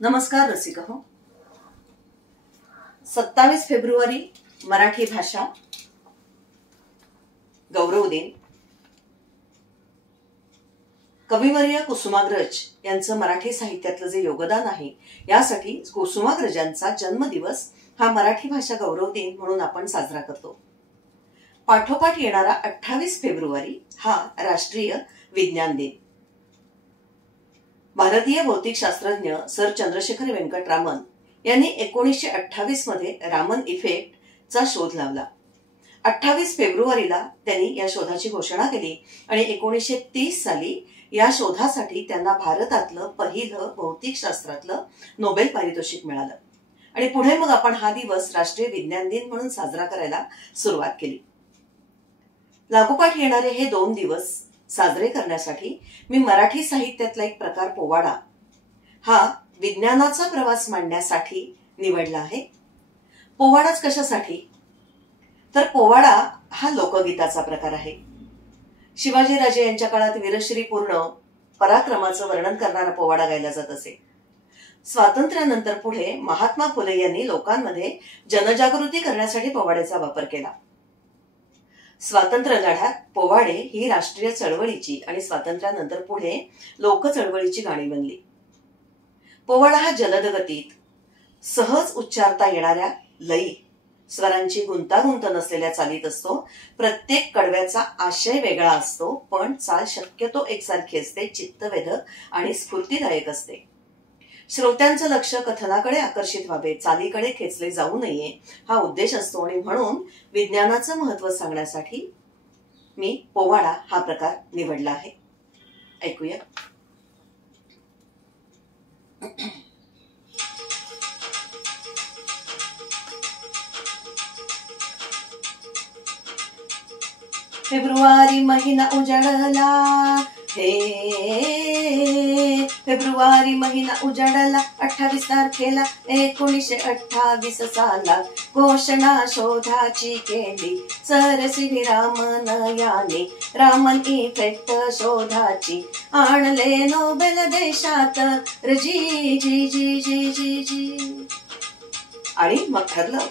नमस्कार रसिक हो. 27 फेब्रुवारी मराठी भाषा गौरव दिन. कविवर्य कुसुमाग्रज यांचं मराठी साहित्यातलं जे योगदान आहे यासाठी कुसुमाग्रजांचा जन्मदिवस हा मराठी भाषा गौरव दिन म्हणून आपण साजरा करतो. पाठोपाठ येणारा 28 फेब्रुवारी हा राष्ट्रीय विज्ञान दिन. भारतीय भौतिकशास्त्रज्ञ सर चंद्रशेखर वेंकट रामन यांनी 1928 मध्ये रामन इफेक्ट चा शोध लावला. 28 फेब्रुवारीला त्यांनी या शोधाची घोषणा केली आणि 1930 साली या शोधासाठी त्यांना भारतातलं पहिलं भौतिकशास्त्रातलं नोबेल पारितोषिक मिळालं. आणि पुढे मग आपण हा दिवस राष्ट्रीय विज्ञान दिन म्हणून साजरा करायला सुरुवात केली. लागोपाठ येणारे हे 2 दिवस साजरे करण्यासाठी मी मराठी साहित्यातला एक प्रकार पोवाडा हा विज्ञानाचा प्रवास मांडण्यासाठी निवडला आहे. पोवाडाच कशासाठी? तर पोवाडा हा लोकगीताचा प्रकार आहे. शिवाजीराजे यांच्या काळात वीरश्रीपूर्ण पराक्रमाचं वर्णन करणारा पोवाडा गायला जात असे. स्वातंत्र्यानंतर पुढे महात्मा फुले यांनी लोकांमध्ये जनजागृती करण्यासाठी पोवाड्याचा वापर केला. स्वातंत्र्य लढ्यात पोवाडे ही राष्ट्रीय चळवळीची आणि स्वातंत्र्यानंतर पुढे लोक चळवळीची गाणी बनली. पोवाडा हा जलद गतीत सहज उच्चारता येणाऱ्या लयी स्वरांची गुंतागुंत नसलेल्या चालीत असतो. प्रत्येक कडव्याचा आशय वेगळा असतो, पण चाल शक्यतो एकसारखी असते, चित्तवेधक आणि स्फूर्तिदायक असते. श्रोत्यांचं लक्ष कथनाकडे आकर्षित व्हावे, चालीकडे खेचले जाऊ नये हा उद्देश असतो आणि म्हणून विज्ञानाचं महत्व सांगण्यासाठी मी पोवाडा हा प्रकार निवडला आहे. ऐकूया. फेब्रुवारी महिना उजाडला, फेब्रुवारी महिना उजाडला 28 तारखेला 1928 साला घोषणा शोधाची केली सर श्री रामन याने. रामन इफेक्ट शोधाची आणले नोबेल देशात जी जी जी जी जी जी. आणि मग ठरलं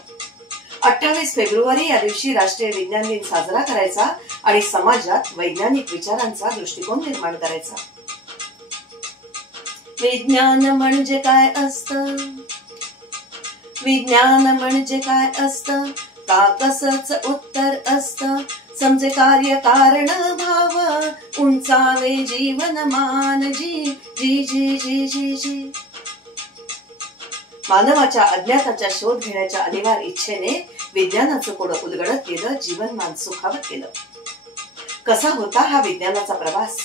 28 फेब्रुवारी या दिवशी राष्ट्रीय विज्ञान दिन साजरा करायचा आणि समाजात वैज्ञानिक विचारांचा दृष्टिकोन निर्माण करायचा. विज्ञान म्हणजे काय असतं? विज्ञान म्हणजे काय असतं? का कसंच उत्तर असतं. समजे कार्य कारण भाव उंचावे जीवनमान जी जी जी जी जी जी. मानवाच्या अज्ञाताच्या शोध घेण्याच्या अनिवार्य इच्छेने विज्ञानाचं कोडं उलगडत गेलं, जीवनमान सुखावत गेलं. कसा होता हा विज्ञानाचा प्रवास?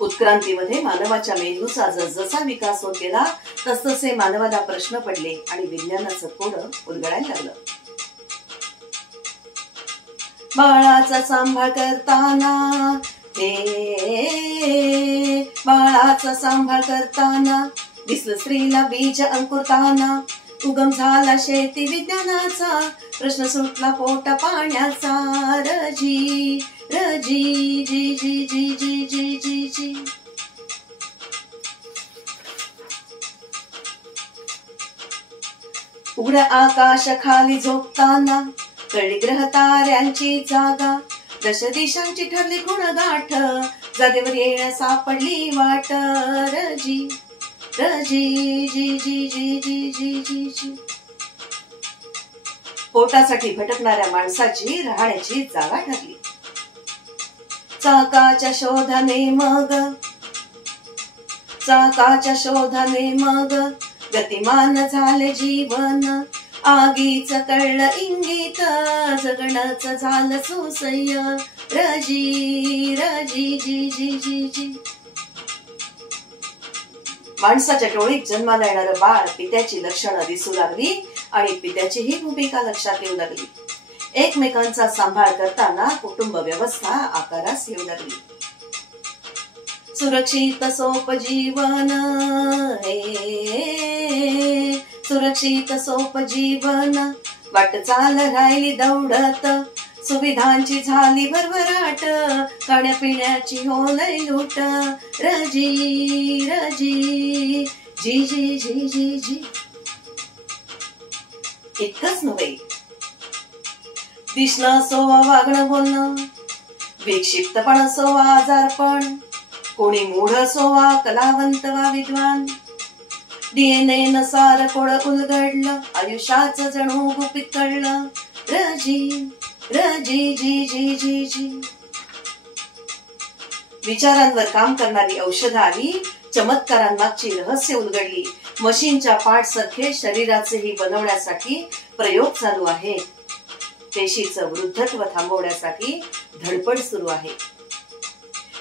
उत्क्रांतीमध्ये मानवाच्या मेंदूचा जसजसा विकास होत गेला तसतसे मानवाला प्रश्न पडले आणि विज्ञानाचं कोडं उलगडायला लागलं. बाळाचा सांभाळ करताना बाळाचा सांभाळ करताना दिसलं स्त्रीला बीज अंकुरताना. उगम झाला शेती विज्ञानाचा, प्रश्न सुटला पोटा पाण्याचा रजी रजी जी जी जी जी जी जी जी. उघड्या आकाश खाली झोपताना कळली ग्रह ताऱ्यांची जागा. दश दिशांची ठरली गुणगाठ, जागेवर येण्या सापडली वाट रजी रजी जी जी जी जी जी जी जी. पोटासाठी भटकणाऱ्या माणसाची राहण्याची जागा ठरली. चाकाच्या शोधाने मग गतिमान झाले जीवन. आगीच कळलं इंगित, जगणच झालं सुसह्य रजी रजी जी जी जी जी. माणसाच्या टोळीत जन्माला येणारं बाळ पित्याची लक्षणं दिसू लागली आणि पित्याची ही भूमिका लक्षात येऊ लागली. एकमेकांचा सांभाळ करताना कुटुंब व्यवस्था आकारास येऊ लागली. सुरक्षित सोपजीवन सुरक्षित सोपजीवन वाटचाल राहिली दौडत. सुविधांची झाली भरभराट, खाण्यापिण्याची होलय लूट, रजी रजी जी जी जी जी जी. इतकंच नव्हे, दिसणं सोवा वागणं बोलणं, विक्षिप्तपण सोवा आजारपण, कोणी मूढ सोवा कलावंत वा विद्वान, डीएनए नसार कोड उलगडलं, आयुष्याचं जणू गुपित कळलं, रजी रजी जी जी जी जी. विचारांवर काम करणारी औषधं आली, चमत्कारांमागची रहस्य उलगडली, मशीनच्या पार्ट सारखे शरीराचेही बनवण्यासाठी प्रयोग चालू आहेत, पेशीचं वृद्धत्व थांबवण्यासाठी धडपड सुरू आहे.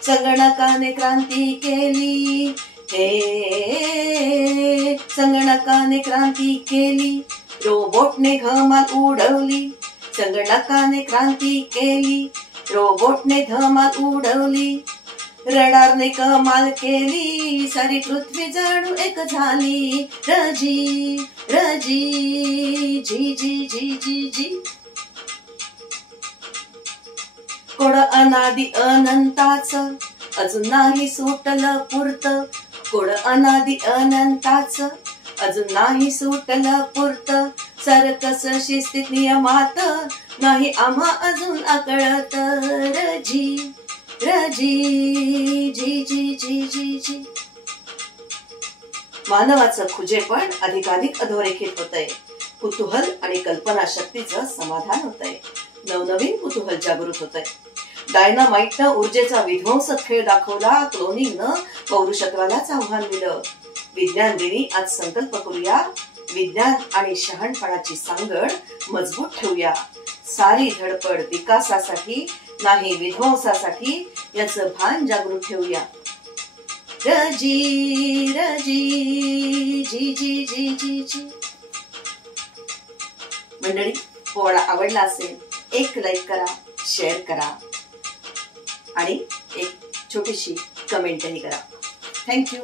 संगणकाने क्रांती केली, हे संगणकाने क्रांती केली, रोबोटने धमाल उडवली, संगणकाने क्रांती केली, रोबोटने धमाल उडवली, रडारने कमाल केली, सारी पृथ्वी जणू एक झाली, रजी रजी जी जी जी जी जी. कोड अनादि अनंताचं अजून नाही सुटलं पुरत, कोड अनादि अनंताचं अजून नाही सुटलं पुरत, सरकस शिस्तीत नियमात नाही आम्हा अजून आकळत, रजी रजी जी जी जी जी जी. मानवाचं खुजेपण अधिकाधिक अधोरेखित होतंय, कुतूहल आणि कल्पना शक्तीचं समाधान होतंय, नवनवीन कुतूहल जागृत होतंय. डायनामाइटनं ऊर्जेचा विध्वंसक खेळ दाखवला, क्लोनिंगनं पौरुषत्वालाच आव्हान दिलं. विज्ञान दिनी आज संकल्प करूया, विज्ञान आणि शहाणपणाची सांगड मजबूत ठेवूया, सारी धडपड विकासासाठी नाही विध्वंसासाठी याचं भान जागृत ठेवूया, रजी रजी जी जी जी जी जी. मंडळी, पोवाडा आवडला असेल एक लाईक करा, शेअर करा आणि एक छोटीशी कमेंटही करा. थँक्यू.